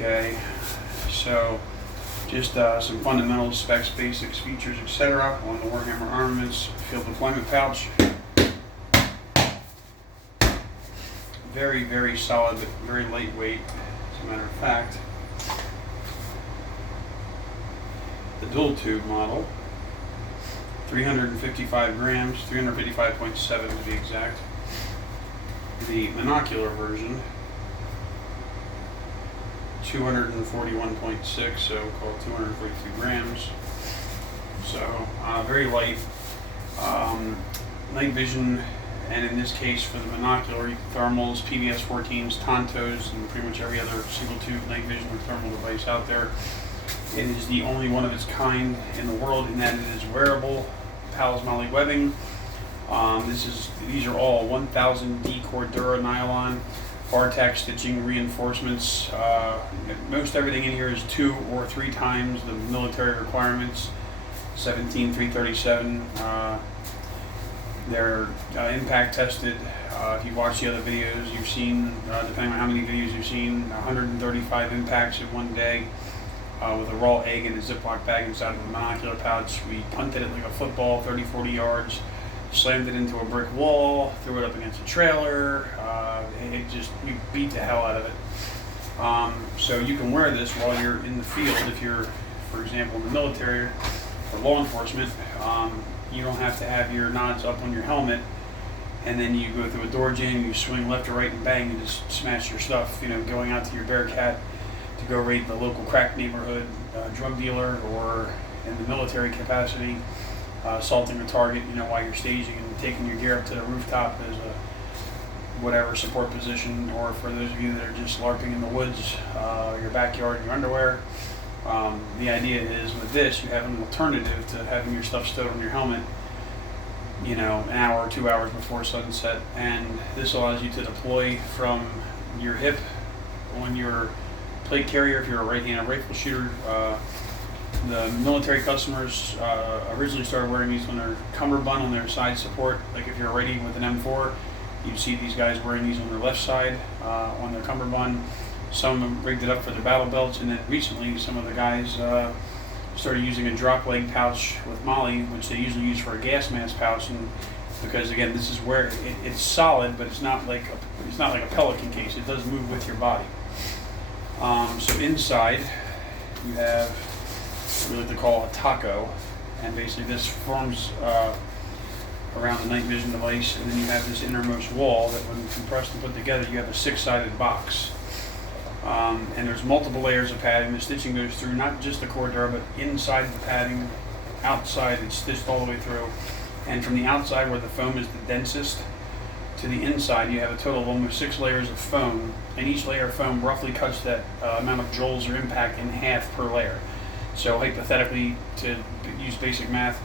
Okay, so just some fundamentals, specs, basics, features, etc. on the Warhammer Armaments field deployment pouch. Very, very solid, but very lightweight, as a matter of fact. The dual tube model, 355 grams, 355.7 to be exact. The monocular version, 241.6, so call it 242 grams. So very light. Night vision, and in this case for the monocular, thermals, PVS 14s, Tontos, and pretty much every other single tube night vision or thermal device out there. It is the only one of its kind in the world in that it is wearable. Pals Molle webbing. These are all 1000D Cordura nylon, Bartac stitching reinforcements. Most everything in here is 2 or 3 times the military requirements. 17337. They're impact tested. If you watch the other videos, you've seen, depending on how many videos you've seen, 135 impacts in one day. With a raw egg in a Ziploc bag inside of a monocular pouch. We punted it like a football, 30-40 yards, slammed it into a brick wall, threw it up against a trailer. We beat the hell out of it. So you can wear this while you're in the field. If you're, for example, in the military or law enforcement, you don't have to have your nods up on your helmet, and then you go through a door jam, you swing left or right and bang, and just smash your stuff, going out to your Bearcat to go raid the local crack neighborhood drug dealer, or in the military capacity, assaulting a target, while you're staging and taking your gear up to the rooftop as a whatever support position, or for those of you that are just LARPing in the woods, your backyard in your underwear. The idea is with this, you have an alternative to having your stuff stowed on your helmet, an hour or 2 hours before sunset, and this allows you to deploy from your hip on your plate carrier if you're a right-handed rifle shooter. The military customers originally started wearing these on their cummerbund on their side support. Like if you're raiding with an M4, you'd see these guys wearing these on their left side on their cummerbund. Some of them rigged it up for their battle belts, and then recently some of the guys started using a drop leg pouch with Molle, which they usually use for a gas mask pouch, and because again, this is where it's solid, but it's not like a Pelican case. It does move with your body. So inside you have what we like to call a taco, and basically this forms around the night vision device, and then you have this innermost wall that when compressed and put together, you have a 6-sided box. And there's multiple layers of padding. The stitching goes through not just the Cordura, but inside the padding, outside it's stitched all the way through. And from the outside where the foam is the densest to the inside, you have a total of almost 6 layers of foam, and each layer of foam roughly cuts that amount of joules or impact in half per layer. So hypothetically, to use basic math,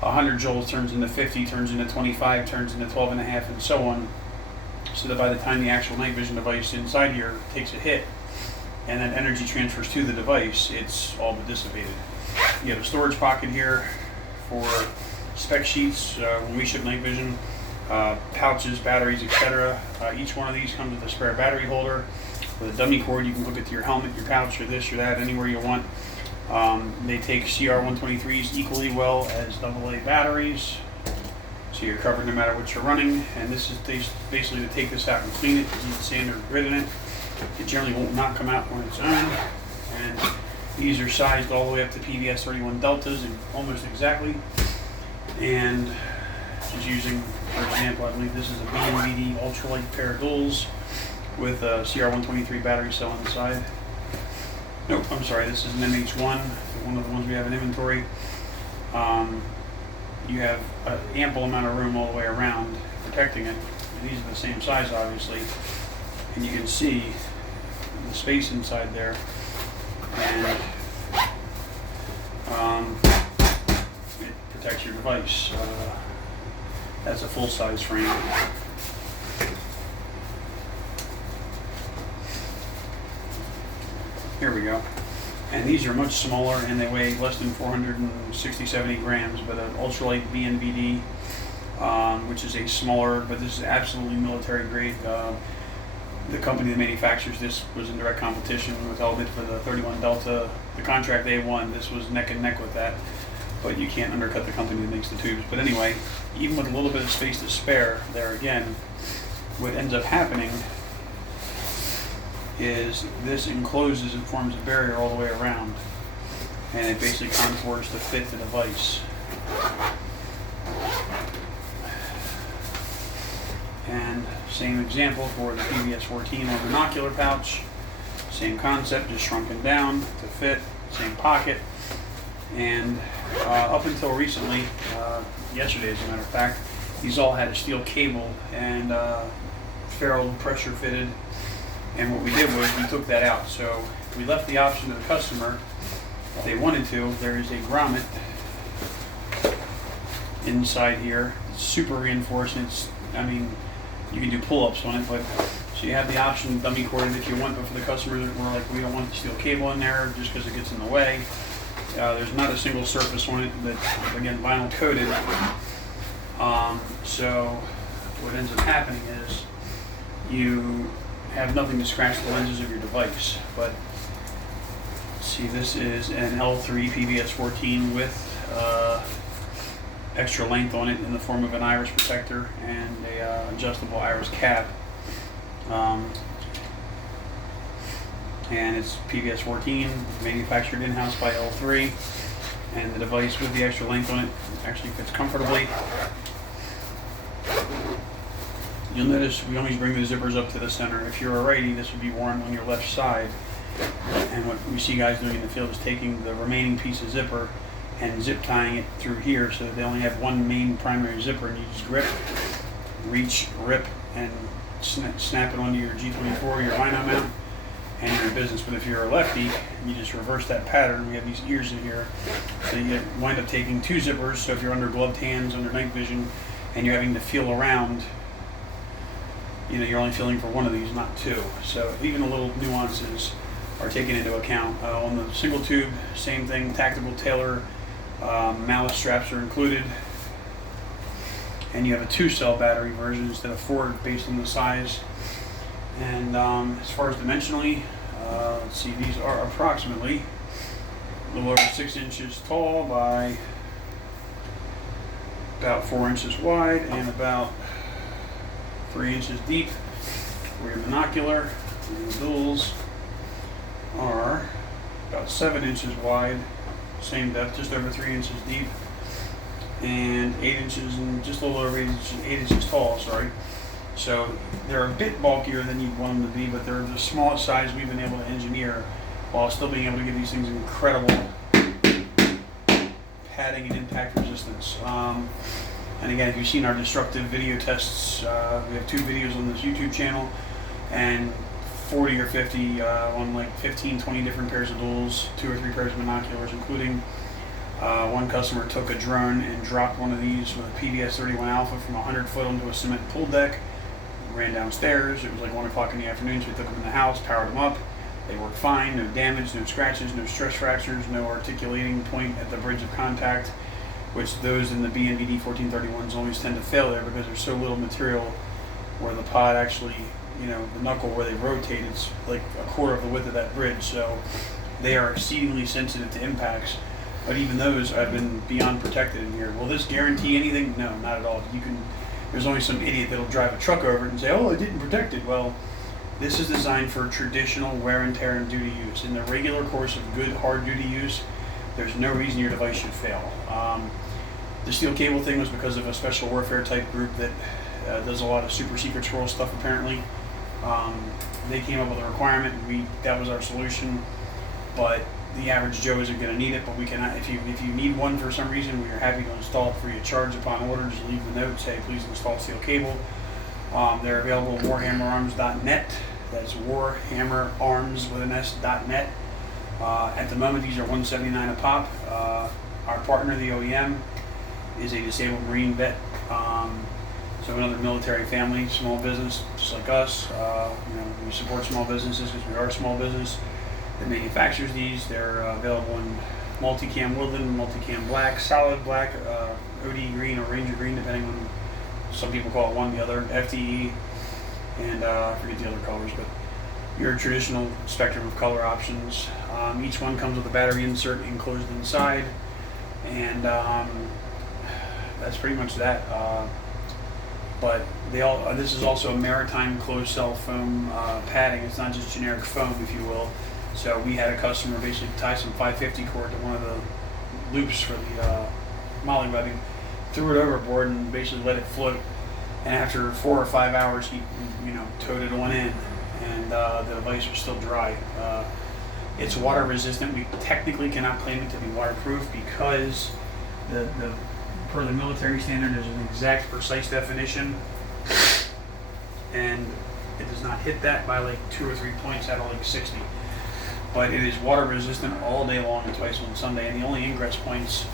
100 joules turns into 50, turns into 25, turns into 12 and a half, and so on. So that by the time the actual night vision device inside here takes a hit, and then energy transfers to the device, it's all but dissipated. You have a storage pocket here for spec sheets when we ship night vision, pouches, batteries, etc. Each one of these comes with a spare battery holder with a dummy cord. You can hook it to your helmet, your pouch, or this or that, anywhere you want. They take CR123s equally well as AA batteries, so you're covered no matter what you're running. And this is basically to take this out and clean it, because you need sand or grit in it. It generally will not come out on its own. And these are sized all the way up to PVS 31 deltas, and almost exactly. And just using, for example, I believe this is a BNVD ultralight pair of duals with a CR123 battery cell on the side. Nope, I'm sorry, this is an MH1, one of the ones we have in inventory. You have an ample amount of room all the way around protecting it. And these are the same size, obviously, and you can see the space inside there. And it protects your device. That's a full-size frame. Here we go. And these are much smaller, and they weigh less than 460, 70 grams, but an ultralight BNVD, which is a smaller, but this is absolutely military grade. The company that manufactures this was in direct competition with Elbit for the 31 Delta. The contract they won, this was neck and neck with that, but you can't undercut the company that makes the tubes. But anyway, even with a little bit of space to spare, there again, what ends up happening is this encloses and forms a barrier all the way around, and it basically contours to fit the device. And same example for the PVS 14 or binocular pouch. Same concept, just shrunken down to fit, same pocket. And up until recently, yesterday as a matter of fact, these all had a steel cable and ferrule pressure fitted. And what we did was we took that out. So we left the option to the customer. If they wanted to, there is a grommet inside here. It's super reinforced. You can do pull-ups on it, but so you have the option dummy corded if you want, but for the customers, we're like, we don't want the steel cable in there just because it gets in the way. There's not a single surface on it that's, again, vinyl coated. So what ends up happening is you have nothing to scratch the lenses of your device. But see, this is an L3 PVS 14 with extra length on it in the form of an iris protector and a adjustable iris cap. And it's PVS 14, manufactured in-house by L3, and the device with the extra length on it actually fits comfortably. You'll notice we always bring the zippers up to the center. If you're a righty, this would be worn on your left side. And what we see guys doing in the field is taking the remaining piece of zipper and zip tying it through here so that they only have one main primary zipper, and you just grip, reach, rip, and snap it onto your G24, your lino mount, and your business. But if you're a lefty, you just reverse that pattern. We have these ears in here, so you wind up taking two zippers. So if you're under gloved hands, under night vision, and you're having to feel around, you're only feeling for one of these, not two. So even the little nuances are taken into account. On the single tube, same thing, tactical tailor, malice straps are included. And you have a 2-cell battery version instead of 4 based on the size. And as far as dimensionally, let's see, these are approximately a little over 6 inches tall by about 4 inches wide and about 3 inches deep. Rear binocular, and the duals are about 7 inches wide, same depth, just over 3 inches deep, and 8 inches and just a little over 8 inches tall, sorry. So they're a bit bulkier than you'd want them to be, but they're the smallest size we've been able to engineer while still being able to give these things incredible padding and impact resistance. And again, if you've seen our destructive video tests, we have 2 videos on this YouTube channel and 40 or 50 on like 15, 20 different pairs of duals, 2 or 3 pairs of binoculars, including one customer took a drone and dropped one of these with a PVS 31 Alpha from 100 foot onto a cement pool deck. Ran downstairs. It was like 1 o'clock in the afternoon, so we took them in the house, powered them up. They worked fine, no damage, no scratches, no stress fractures, no articulating point at the bridge of contact, which those in the BNVD 1431s always tend to fail there because there's so little material where the pod actually, the knuckle where they rotate, it's like a quarter of the width of that bridge. So they are exceedingly sensitive to impacts. But even those have been beyond protected in here. Will this guarantee anything? No, not at all. There's only some idiot that'll drive a truck over it and say, oh, I didn't protect it. Well, this is designed for traditional wear and tear and duty use. In the regular course of good hard duty use, there's no reason your device should fail. The steel cable thing was because of a special warfare type group that does a lot of super secret scroll stuff apparently. They came up with a requirement, and that was our solution. But the average Joe isn't going to need it, but we can, if you need one for some reason, we are happy to install it free of charge upon order. Just leave the note, say please install steel cable. They're available at warhammerarms.net. That's warhammerarms with an S.net. At the moment, these are $179 a pop. Our partner, the OEM, is a disabled Marine vet. So another military family, small business, just like us. We support small businesses because we are a small business that manufactures these. They're available in multicam woodland, multicam black, solid black, OD green or Ranger green, depending on, some people call it one, the other, FTE. and I forget the other colors, but your traditional spectrum of color options. Each one comes with a battery insert enclosed inside, and that's pretty much that. But this is also a maritime closed cell foam padding. It's not just generic foam, if you will. So we had a customer basically tie some 550 cord to one of the loops for the molly webbing, threw it overboard, and basically let it float. And after 4 or 5 hours, he towed it on in, and the device was still dry. It's water resistant. We technically cannot claim it to be waterproof because per the military standard, there's an exact precise definition, and it does not hit that by like 2 or 3 points out of like 60. But it is water resistant all day long and twice on Sunday, and the only ingress points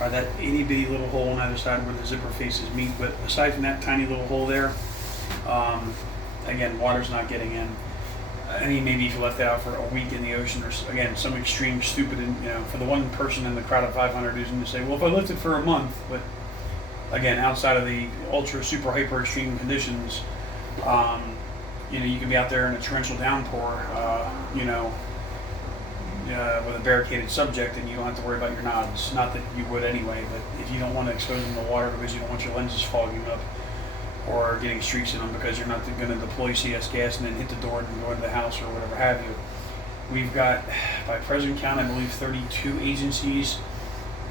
are that itty bitty little hole on either side where the zipper faces meet. But aside from that tiny little hole there, again, water's not getting in. I mean, maybe if you left it out for a week in the ocean, or again, some extreme stupid, for the one person in the crowd of 500 who's going to say, well, if I left it for a month, but again, outside of the ultra, super, hyper extreme conditions, you can be out there in a torrential downpour, with a barricaded subject, and you don't have to worry about your nods. Not that you would anyway, but if you don't want to expose them to water because you don't want your lenses fogging up or getting streaks in them because you're not going to deploy CS gas and then hit the door and go into the house or whatever have you. We've got, by present count, I believe 32 agencies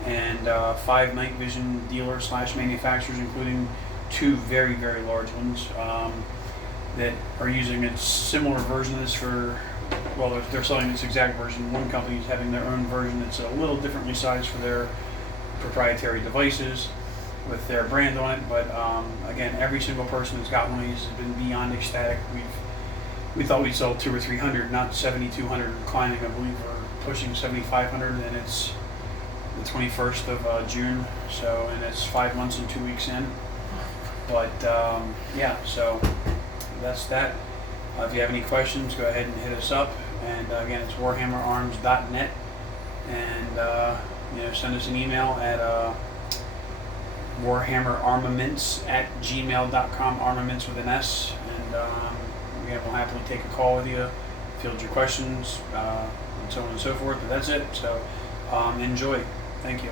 and 5 night vision dealers / manufacturers, including 2 very, very large ones that are using a similar version of this they're selling this exact version. One company is having their own version that's a little differently sized for their proprietary devices with their brand on it, but again, every single person that's got one of these has been beyond ecstatic. We thought we'd sell 200 or 300, not 7,200 climbing. I believe we're pushing 7,500, and it's the 21st of June, and it's 5 months and 2 weeks in. But so that's that. If you have any questions, go ahead and hit us up. And again, it's warhammerarms.net, and send us an email at warhammerarmaments@gmail.com, armaments with an S, and we'll happily take a call with you, field your questions, and so on and so forth. But that's it. So enjoy. Thank you.